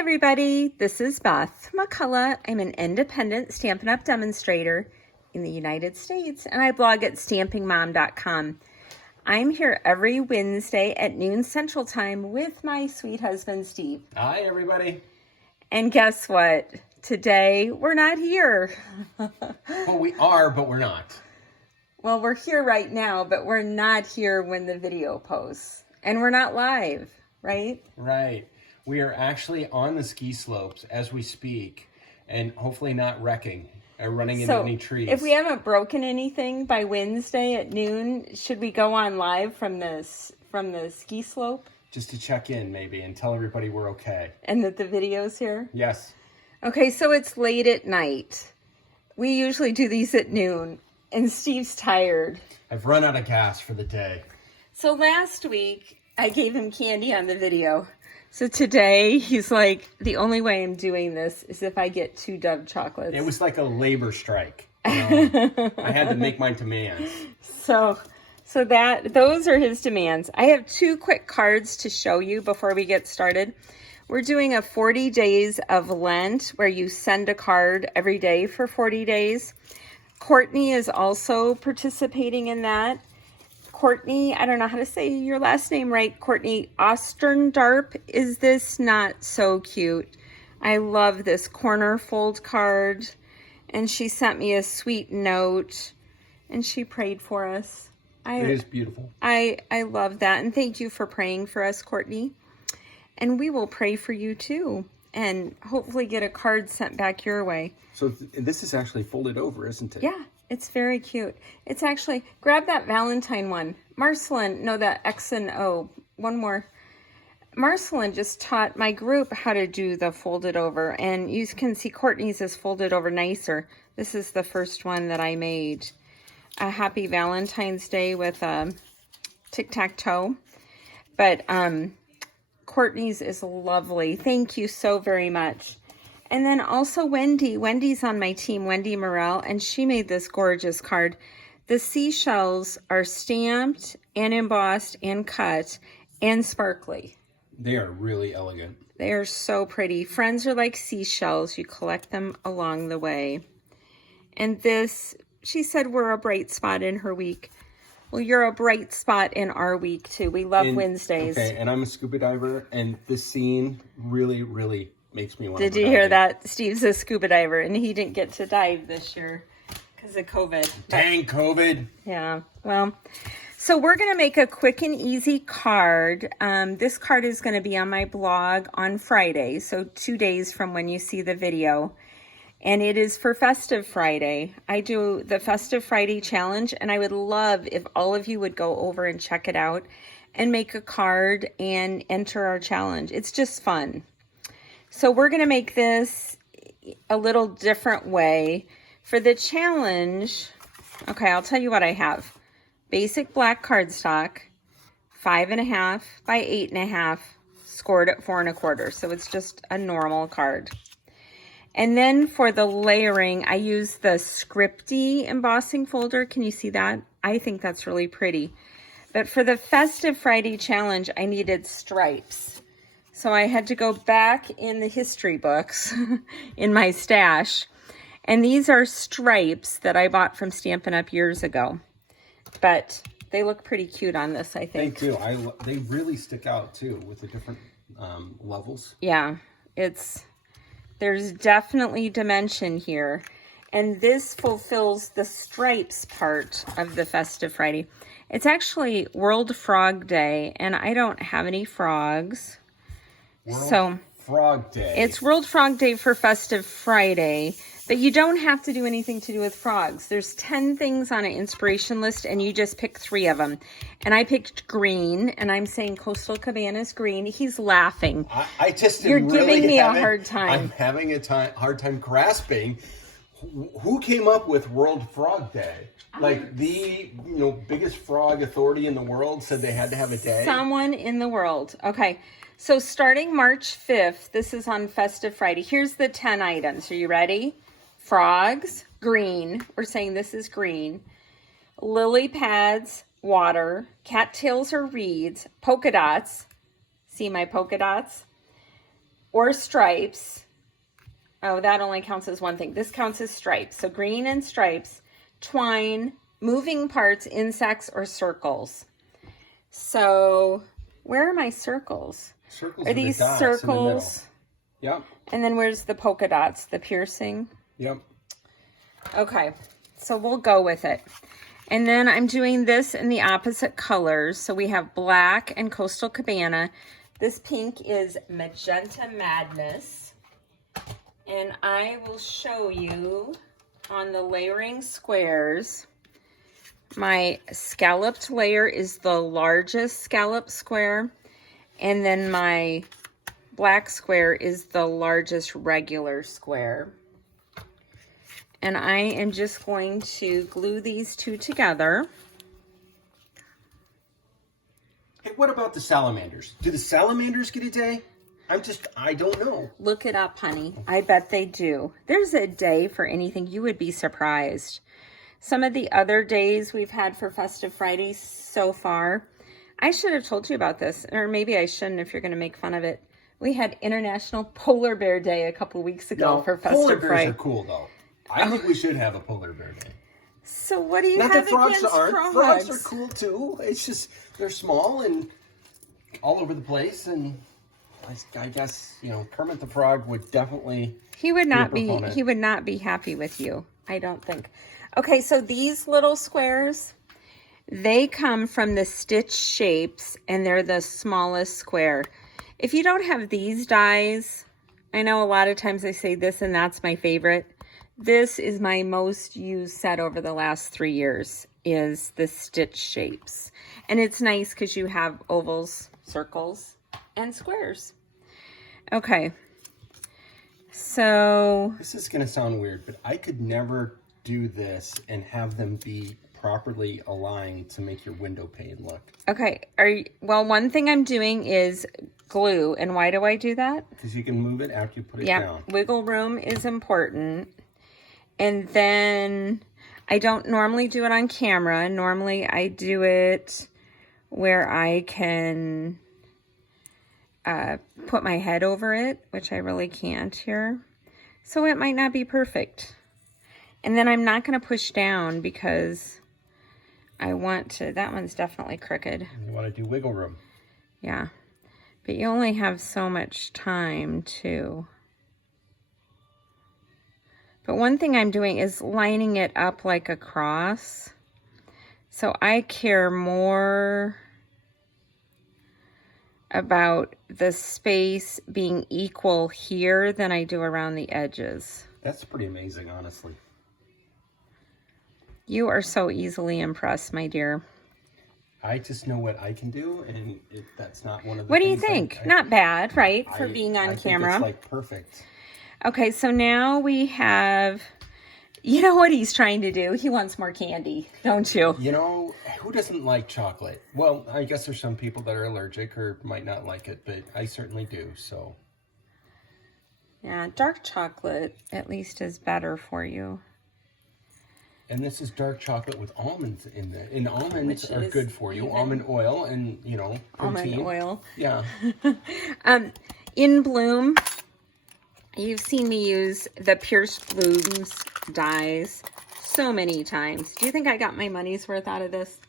everybody, this is Beth McCullough. I'm an independent Stampin' Up! Demonstrator in the United States, and I blog at stampingmom.com. I'm here every Wednesday at noon Central Time with my sweet husband, Steve. Hi, everybody. And guess what? Today, we're not here. Well, we are, but we're not. Well, we're here right now, but we're not here when the video posts. And we're not live, right? Right. We are actually on the ski slopes as we speak, and hopefully not wrecking or running into any trees. If we haven't broken anything by Wednesday at noon, should we go on live from the ski slope? Just to check in, maybe, and tell everybody we're okay. And that the video's here? Yes. Okay, so it's late at night. We usually do these at noon, and Steve's tired. I've run out of gas for the day. So last week, I gave him candy on the video. So today, he's like, the only way I'm doing this is if I get 2 Dove chocolates. It was like a labor strike. I had to make my demands. So those are his demands. I have 2 quick cards to show you before we get started. We're doing a 40 days of Lent where you send a card every day for 40 days. Courtney is also participating in that. Courtney, I don't know how to say your last name right. Courtney Osterndorp. Is this not so cute? I love this corner fold card. And she sent me a sweet note. And she prayed for us. It is beautiful. I love that. And thank you for praying for us, Courtney. And we will pray for you too. And hopefully get a card sent back your way. So this is actually folded over, isn't it? Yeah. It's very cute. It's actually, grab that Valentine one. Marcelin, no, that X and O. One more. Marcelin just taught my group how to do the folded over. And you can see Courtney's is folded over nicer. This is the first one that I made. A happy Valentine's Day with tic-tac-toe. But Courtney's is lovely. Thank you so very much. And then also Wendy. Wendy's on my team, Wendy Morrell, and she made this gorgeous card. The seashells are stamped and embossed and cut and sparkly. They are really elegant. They are so pretty. Friends are like seashells. You collect them along the way. And this, she said, we're a bright spot in her week. Well, you're a bright spot in our week, too. We love Wednesdays. Okay, and I'm a scuba diver, and this scene really, really makes me want to Did you hear that? Steve's a scuba diver, and he didn't get to dive this year because of COVID. Dang COVID. Yeah, well, so we're going to make a quick and easy card. This card is going to be on my blog on Friday, so 2 days from when you see the video. And it is for Festive Friday. I do the Festive Friday challenge, and I would love if all of you would go over and check it out and make a card and enter our challenge. It's just fun. So we're going to make this a little different way. For the challenge, okay, I'll tell you what I have. Basic black cardstock, 5.5 by 8.5, scored at 4 1/4. So it's just a normal card. And then for the layering, I use the Scripty embossing folder. Can you see that? I think that's really pretty. But for the Festive Friday challenge, I needed stripes. So I had to go back in the history books in my stash. And these are stripes that I bought from Stampin' Up! Years ago. But they look pretty cute on this, I think. They do. They really stick out, too, with the different levels. Yeah, there's definitely dimension here. And this fulfills the stripes part of the Festive Friday. It's actually World Frog Day, and I don't have any frogs. Frog Day. It's World Frog Day for Festive Friday, but you don't have to do anything to do with frogs. There's 10 things on an inspiration list, and you just pick 3 of them. And I picked green, and I'm saying Coastal Cabanas green. He's laughing. I just You're giving me a hard time. I'm having a hard time grasping. Who came up with World Frog Day? Like the biggest frog authority in the world said they had to have a day? Someone in the world. Okay. So starting March 5th, this is on Festive Friday. Here's the 10 items. Are you ready? Frogs, green. We're saying this is green. Lily pads, water. Cattails or reeds. Polka dots. See my polka dots? or stripes. Oh, that only counts as one thing. This counts as stripes. So green and stripes, twine, moving parts, insects, or circles. So where are my circles? Circles are these circles? Yep. And then where's the polka dots, the piercing? Yep. Okay, so we'll go with it. And then I'm doing this in the opposite colors. So we have black and Coastal Cabana. This pink is Magenta Madness. And I will show you on the layering squares. My scalloped layer is the largest scallop square. And then my black square is the largest regular square. And I am just going to glue these two together. Hey, what about the salamanders? Do the salamanders get a day? I don't know. Look it up, honey. I bet they do. There's a day for anything. You would be surprised. Some of the other days we've had for Festive Fridays so far, I should have told you about this, or maybe I shouldn't if you're going to make fun of it. We had International Polar Bear Day a couple weeks ago for Festive Polar bears Friday. are cool, though. I think we should have a polar bear day. So what do you Not have that frogs against aren't. frogs? Frogs are cool, too. It's just, they're small and all over the place, and I guess, you know, Kermit the Frog would definitely He would not be happy with you, I don't think. Okay, so these little squares, they come from the stitch shapes, and they're the smallest square. If you don't have these dies, I know a lot of times I say this and that's my favorite. This is my most used set over the last 3 years, is the stitch shapes. And it's nice because you have ovals, circles, and squares. Okay. So This is going to sound weird, but I could never do this and have them be properly aligned to make your window pane look. okay, well, one thing I'm doing is glue. And why do I do that? Because you can move it after you put it Yeah, down. wiggle room is important. And then I don't normally do it on camera. Normally I do it where I can put my head over it, which I really can't here. So it might not be perfect. And then I'm not going to push down because I want to, that one's definitely crooked. You want to do wiggle room. Yeah. But you only have so much time too. But one thing I'm doing is lining it up like a cross. So I care more about the space being equal here than I do around the edges. That's pretty amazing, honestly. You are so easily impressed, my dear. I just know what I can do, and that's not one of the What do you things think? Not bad, right? For being on I camera. think it's like perfect. Okay, so now we have, you know what he's trying to do? He wants more candy, don't you? You know, who doesn't like chocolate? Well, I guess there's some people that are allergic or might not like it, but I certainly do, so. Yeah, dark chocolate at least is better for you. And this is dark chocolate with almonds in there. And almonds are good for you. Almond oil and, you know, protein. Almond oil. Yeah. In Bloom, you've seen me use the Pierced Blooms dies so many times. Do you think I got my money's worth out of this?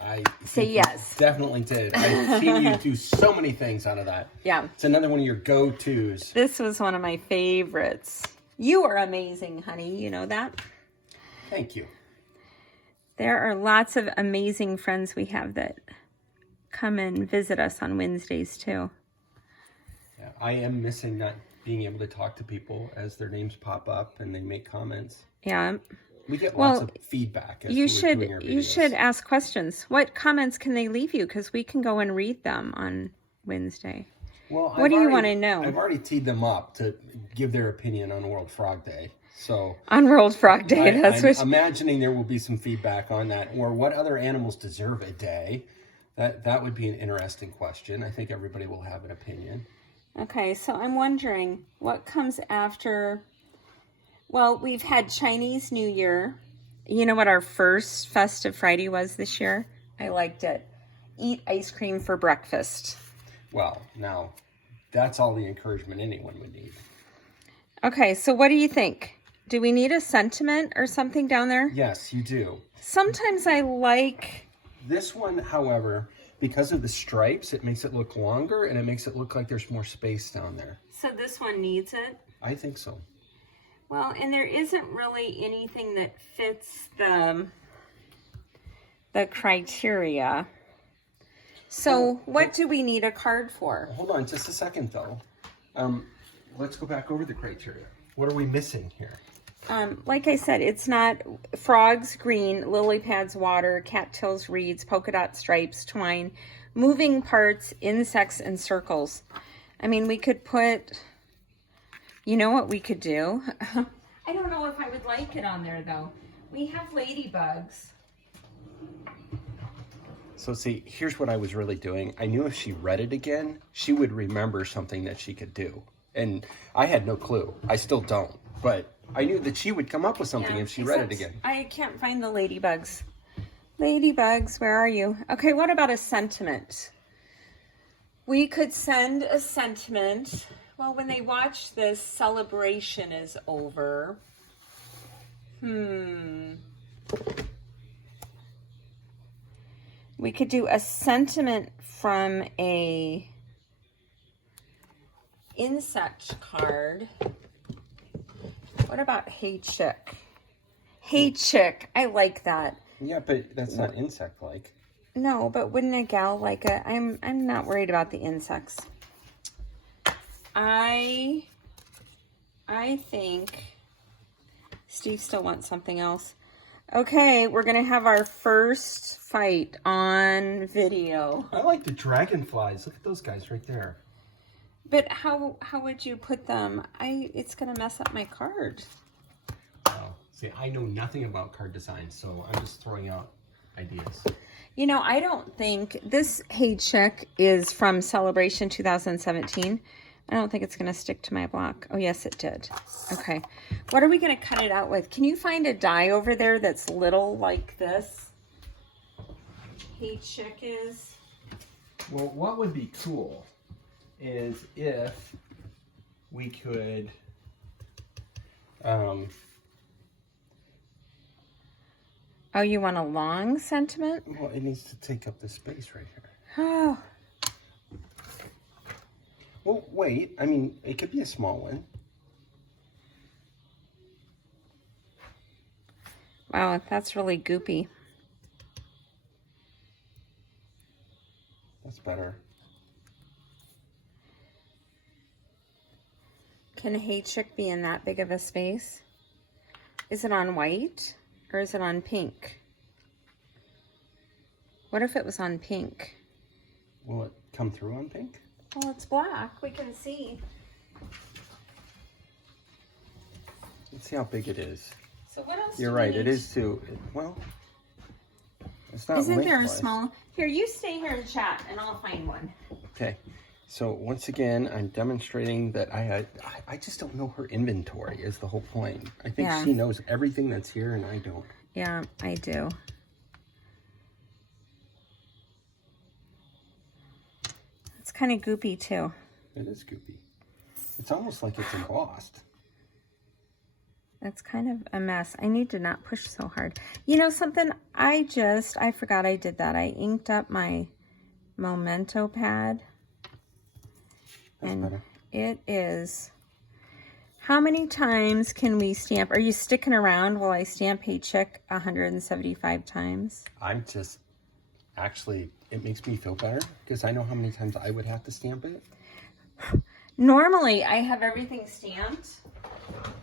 I Say yes. Definitely did. I've seen you do so many things out of that. Yeah. It's another one of your go-tos. This was one of my favorites. You are amazing, honey. You know that? Thank you. There are lots of amazing friends we have that come and visit us on Wednesdays, too. Yeah, I am missing not being able to talk to people as their names pop up and they make comments. Yeah. We get lots of feedback as You we're doing our videos. you should ask questions. What comments can they leave you? Because we can go and read them on Wednesday. Well, what do you want to know? I've already teed them up to give their opinion on World Frog Day. So on World Frog Day, I'm imagining there will be some feedback on that, or what other animals deserve a day. That would be an interesting question. I think everybody will have an opinion. Okay, so I'm wondering what comes after. Well, we've had Chinese New Year. You know what our first Festive Friday was this year? I liked it. Eat ice cream for breakfast. Well, now that's all the encouragement anyone would need. Okay, so what do you think? Do we need a sentiment or something down there? Yes, you do. Sometimes I like... This one, however, because of the stripes, it makes it look longer and it makes it look like there's more space down there. So this one needs it? I think so. Well, and there isn't really anything that fits the criteria. So what do we need a card for? Hold on just a second, though. Let's go back over the criteria. What are we missing here? Like I said, it's not frogs, green, lily pads, water, cattails, reeds, polka dot stripes, twine, moving parts, insects, and circles. I mean, we could put, you know what we could do? I don't know if I would like it on there, though. We have ladybugs. So see, here's what I was really doing. I knew if she read it again, she would remember something that she could do. And I had no clue. I still don't. But I knew that she would come up with something if she read it again. I can't find the ladybugs. Ladybugs, where are you? Okay, what about a sentiment? We could send a sentiment. Well, when they watch this, celebration is over. We could do a sentiment from a insect card. What about Hey Chick? Hey Chick, I like that. Yeah, but that's not insect-like. No, but wouldn't a gal like it? I'm not worried about the insects. I think Steve still wants something else. Okay, we're gonna have our first fight on video. I like the dragonflies. Look at those guys right there. But how would you put them? It's gonna mess up my card. Oh, see, I know nothing about card design, so I'm just throwing out ideas. You know, I don't think this Hey Chick is from Celebration 2017. I don't think it's going to stick to my block. Oh, yes, it did. Okay. What are we going to cut it out with? Can you find a die over there that's little like this? Hey Chick is. Well, what would be cool is if we could Oh, you want a long sentiment? well, it needs to take up the space right here. Oh. Well, wait. I mean, it could be a small one. Wow, that's really goopy. That's better. Can a Hey Chick be in that big of a space? Is it on white or is it on pink? What if it was on pink? Will it come through on pink? Well, it's black. We can see. Let's see how big it is. So what else? You're right. It is too. Well, it's not. Isn't there a lengthwise. small? Here, you stay here and chat, and I'll find one. Okay. So once again, I'm demonstrating that I just don't know her inventory is the whole point. I think Yeah. she knows everything that's here and I don't. Yeah, I do. It's kind of goopy too. It is goopy. It's almost like it's embossed. That's kind of a mess. I need to not push so hard. You know something? I forgot I did that. I inked up my memento pad. That's and better. It is. How many times can we stamp? Are you sticking around while I stamp Hey Chick 175 times? I'm just, actually, it makes me feel better because I know how many times I would have to stamp it. Normally, I have everything stamped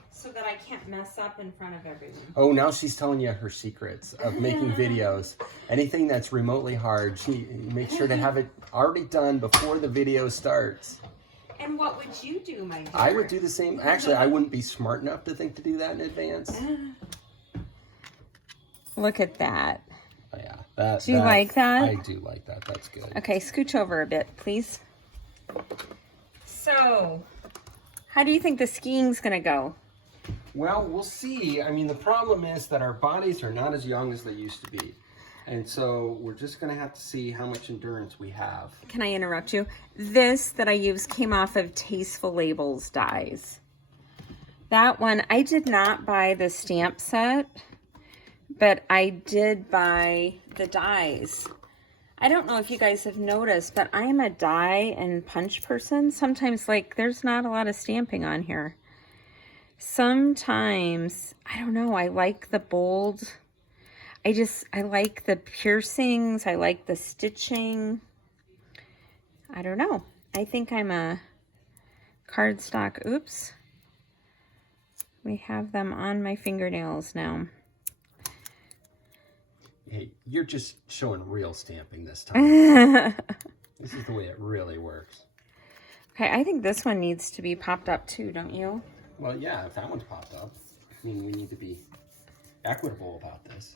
so that I can't mess up in front of everyone. Oh, now she's telling you her secrets of making videos. Anything that's remotely hard, she makes sure to have it already done before the video starts. And what would you do, my dear? I would do the same. Actually, I wouldn't be smart enough to think to do that in advance. Look at that. Oh, yeah. Do you like that? I do like that. That's good. Okay, scooch over a bit, please. So, how do you think the skiing's going to go? Well, we'll see. I mean, the problem is that our bodies are not as young as they used to be. And so we're just going to have to see how much endurance we have. Can I interrupt you? This that I used came off of Tasteful Labels dies. That one, I did not buy the stamp set, but I did buy the dies. I don't know if you guys have noticed, but I am a die and punch person. Sometimes, like, there's not a lot of stamping on here. Sometimes, I don't know, I like the bold. I like the piercings. I like the stitching. I don't know. I think I'm a cardstock. Oops. We have them on my fingernails now. Hey, you're just showing real stamping this time. This is the way it really works. Okay, I think this one needs to be popped up too, don't you? Well, yeah, if that one's popped up, I mean, we need to be equitable about this.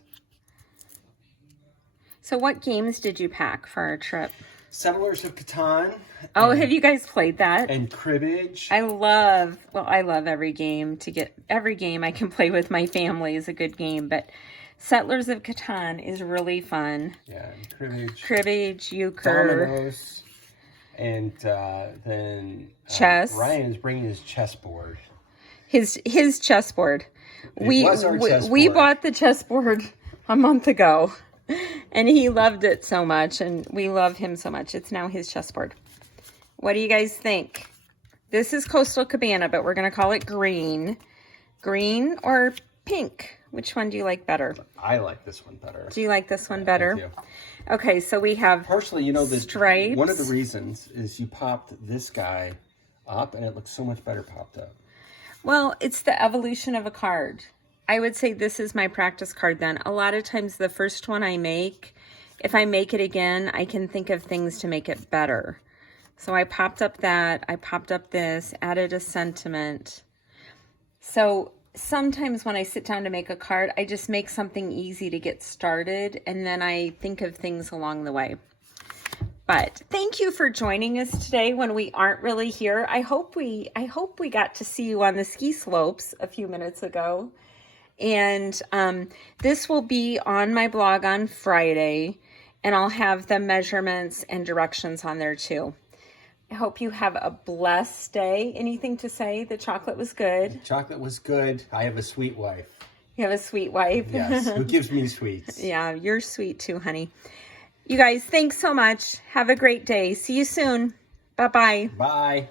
So what games did you pack for our trip? Settlers of Catan. Oh, have you guys played that? And cribbage. I love every game. Every game I can play with my family is a good game, but Settlers of Catan is really fun. Yeah, and cribbage. Cribbage, euchre. Dominoes. And then chess. Ryan is bringing his chessboard. His chessboard. It was our chessboard. We bought the chessboard a month ago. And he loved it so much, and we love him so much. It's now his chessboard. What do you guys think? This is Coastal Cabana, but we're going to call it green. Green or pink? Which one do you like better? I like this one better. Do you like this one better? I do. Okay, so we have personally, you know, the stripes. One of the reasons is you popped this guy up, and it looks so much better popped up. Well, it's the evolution of a card. I would say this is my practice card then. A lot of times the first one I make, if I make it again, I can think of things to make it better. So I popped up that, I popped up this, added a sentiment. So sometimes when I sit down to make a card, I just make something easy to get started, and then I think of things along the way. But thank you for joining us today when we aren't really here. I hope we got to see you on the ski slopes a few minutes ago. And this will be on my blog on Friday, and I'll have the measurements and directions on there too. I hope you have a blessed day. Anything to say? The chocolate was good. The chocolate was good. I have a sweet wife. You have a sweet wife? Yes, who gives me sweets. Yeah, you're sweet too, honey. You guys, thanks so much. Have a great day. See you soon. Bye-bye. Bye.